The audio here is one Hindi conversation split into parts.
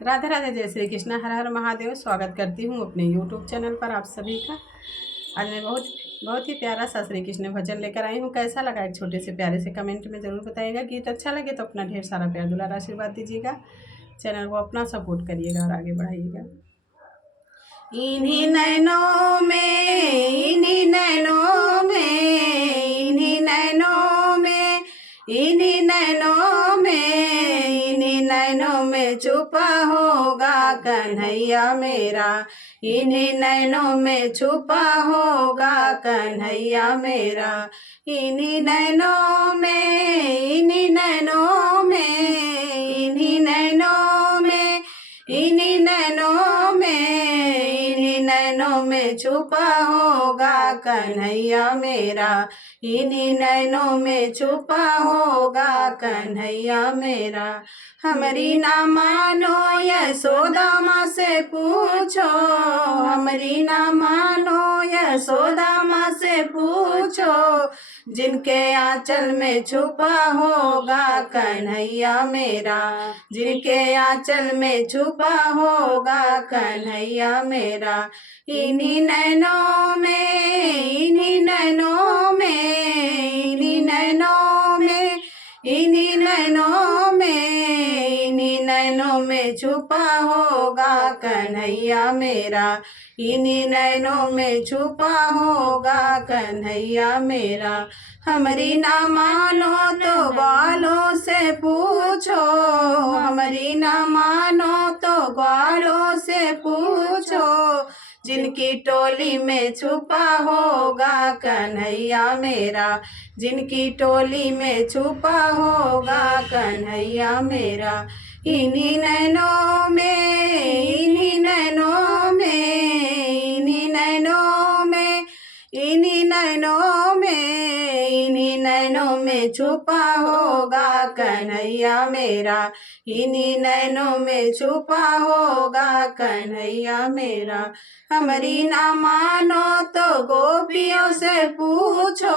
राधे राधे, जय श्री कृष्णा, हर हर महादेव। स्वागत करती हूँ अपने यूट्यूब चैनल पर आप सभी का। आज मैं बहुत बहुत ही प्यारा सा श्री कृष्ण भजन लेकर आई हूँ। कैसा लगा एक छोटे से प्यारे से कमेंट में ज़रूर बताइएगा। गीत अच्छा लगे तो अपना ढेर सारा प्यार दुलार आशीर्वाद दीजिएगा। चैनल को अपना सपोर्ट करिएगा और आगे बढ़ाइएगा। इन्हीं नैनों में, इन्हीं नैनों में, इन्हीं नैनों में, इन्हीं नैनों में, इन्हीं नैनों में छुपा होगा कन्हैया मेरा। इन्हीं नैनों में छुपा होगा कन्हैया मेरा। इन्हीं नैनों में, इन्हीं नैनों में, इन्हीं नैनों में, इन्हीं नैनों में, इन्हीं नैनों में छुपा होगा कन्हैया मेरा। इन्हीं नैनों में छुपा होगा कन्हैया मेरा। हमारी ना मानो यशोदा माँ से पूछो, हमारी ना मानो यशोदा माँ से पूछो, जिनके आंचल में छुपा होगा कन्हैया मेरा। जिनके आंचल में छुपा होगा कन्हैया मेरा। इन्हीं नैनों में, इन्हीं नैनों में, इन्हीं नैनों में, इन्हीं नैनों में, इन्हीं नैनों में छुपा होगा कन्हैया मेरा। इन्हीं नैनों में छुपा होगा कन्हैया मेरा। हमारी ना मानो तो ग्वालों से पूछो, हमारी ना मानो तो ग्वालों से पूछो, जिनकी टोली में छुपा होगा कन्हैया मेरा। जिनकी टोली में छुपा होगा कन्हैया मेरा। इन्हीं नैनों में, इन्हीं नैनों में, इन्हीं नैनों में, इन्हीं नैनों में, इन्हीं नैनों में छुपा होगा कन्हैया मेरा। इन्हीं नैनों में छुपा होगा कन्हैया मेरा। हमारी ना मानो तो गोपियों से पूछो,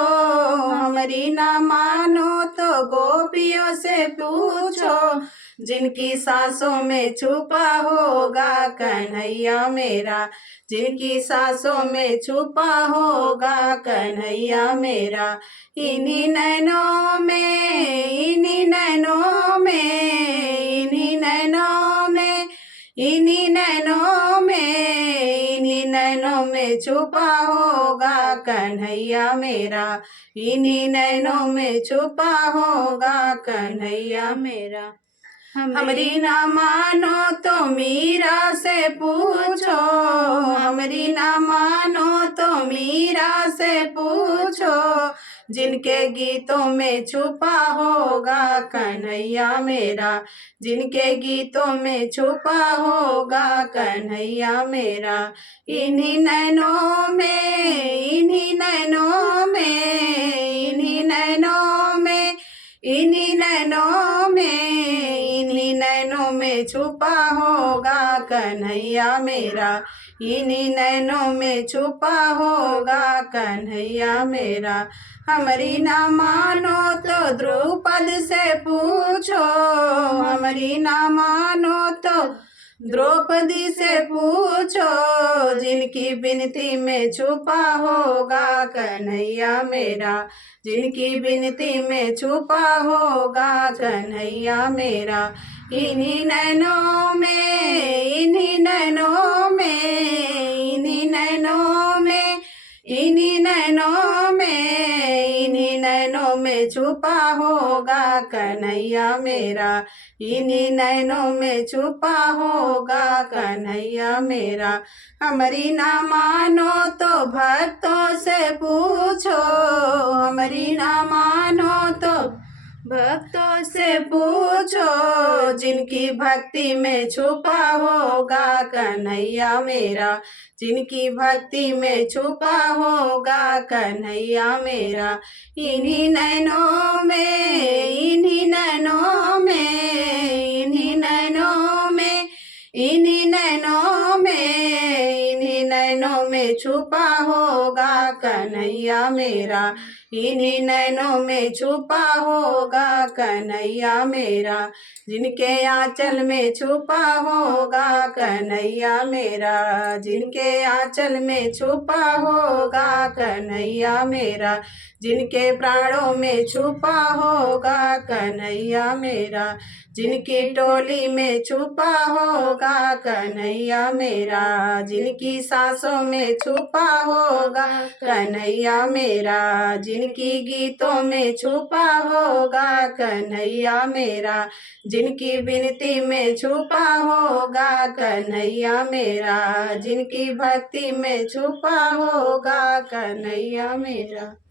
हमारी ना मानो तो गोपियों से पूछो, जिनकी सांसों में छुपा होगा कन्हैया मेरा। जिनकी सांसों में छुपा होगा कन्हैया मेरा। इन्हीं नैनों में, इन्हीं नैनों में, इन्हीं नैनों में, इन्हीं नैनों में, इन्हीं नैनों में छुपा होगा कन्हैया मेरा। इन्हीं नैनों में छुपा होगा कन्हैया मेरा। हमारी ना मानो तो मीरा से पूछो, हमारी ना मानो तो मीरा से पूछो, जिनके गीतों में छुपा होगा कन्हैया मेरा। जिनके गीतों में छुपा होगा कन्हैया मेरा। इन्हीं नैनों में, इन्हीं नैनों में, इन्हीं नैनों में, इन्हीं नैनों में, इन्हीं नैनों में छुपा होगा कन्हैया मेरा। इन्हीं नैनों में छुपा होगा कन्हैया मेरा। हमारी ना मानो तो द्रौपद से पूछो, हमारी ना मानो तो द्रौपदी से पूछो, जिनकी विनती में छुपा होगा कन्हैया मेरा। जिनकी विनती में छुपा होगा कन्हैया मेरा। इन्हीं नैनों में, इन्हीं नैनों में, इन्हीं नैनों में, इन्हीं नैनों में, इन्हीं नैनों में छुपा होगा कन्हैया मेरा। इन्हीं नैनों में छुपा होगा कन्हैया मेरा। हमारी ना मानो तो भक्तों से पूछो, हमारी ना मानो तो भक्तों से पूछो, जिनकी भक्ति में छुपा होगा कन्हैया मेरा। जिनकी भक्ति में छुपा होगा कन्हैया मेरा। इन्हीं नैनों में, इन्हीं नैनों में, इन्हीं नैनों में, इन्हीं नैनों में, इन्हीं नैनों में छुपा होगा कन्हैया मेरा। इन्हीं नैनों में छुपा होगा कन्हैया मेरा, जिनके आंचल में छुपा होगा कन्हैया मेरा, जिनके आंचल में छुपा होगा कन्हैया मेरा, जिनके प्राणों में छुपा होगा कन्हैया मेरा, जिनकी टोली में छुपा होगा कन्हैया मेरा, जिनकी सांसों में छुपा होगा कन्हैया मेरा, जिनकी गीतों में छुपा होगा कन्हैया मेरा, जिनकी विनती में छुपा होगा कन्हैया मेरा, जिनकी भक्ति में छुपा होगा कन्हैया मेरा।